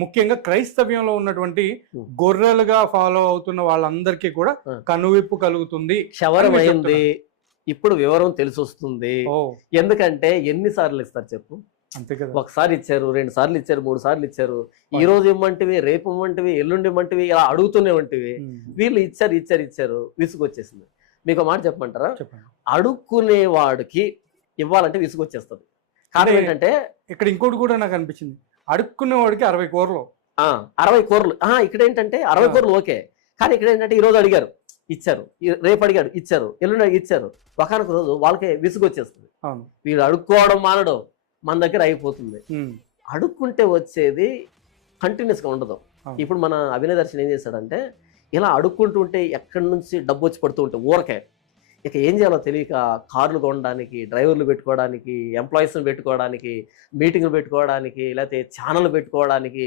ముఖ్యంగా క్రైస్తవ్యంలో ఉన్నటువంటి గొర్రెలుగా ఫాలో అవుతున్న వాళ్ళందరికీ కూడా కనువిప్పు కలుగుతుంది. క్షవరమైంది, ఇప్పుడు వివరం తెలిసి వస్తుంది. ఎందుకంటే ఎన్నిసార్లు ఇస్తారు చెప్పు? అంతే కదా. ఒకసారి ఇచ్చారు, 2 సార్లు ఇచ్చారు, 3 సార్లు ఇచ్చారు. ఈ రోజు ఇమ్మంటివి, రేపు ఇమ్మంటివి, ఎల్లుండి ఇమ్మంటివి, ఇలా అడుగుతూనే ఉంటివి. వీళ్ళు ఇచ్చారు విసుగొచ్చేసింది. మీకు మాట చెప్పమంటారా? అడుక్కునే వాడికి ఇవ్వాలంటే విసుగొచ్చేస్తుంది. కారణం ఏంటంటే ఇక్కడ ఇంకోటి కూడా నాకు అనిపించింది, అడుక్కునే వాడికి 60 కూరలు 60 కూరలు. ఇక్కడ ఏంటంటే 60 కూరలు ఓకే, కానీ ఇక్కడ ఏంటంటే ఈ రోజు అడిగారు ఇచ్చారు, రేపు అడిగాడు ఇచ్చారు, ఎల్లుండి ఇచ్చారు. ఒకనొక రోజు వాళ్ళకి విసుగొచ్చేస్తుంది. వీళ్ళు అడుక్కోవడం మానడం మన దగ్గర అయిపోతుంది. అడుక్కుంటే వచ్చేది కంటిన్యూస్గా ఉండదు. ఇప్పుడు మన అభినయ దర్శన్ ఏం చేశాడంటే, ఇలా అడుక్కుంటూ ఉంటే ఎక్కడి నుంచి డబ్బు వచ్చి పడుతూ ఉంటే ఊరకే ఇక ఏం చేయాలో తెలియక కార్లు కొనడానికి, డ్రైవర్లు పెట్టుకోవడానికి, ఎంప్లాయీస్ని పెట్టుకోవడానికి, మీటింగ్లు పెట్టుకోవడానికి, లేకపోతే ఛానల్ పెట్టుకోవడానికి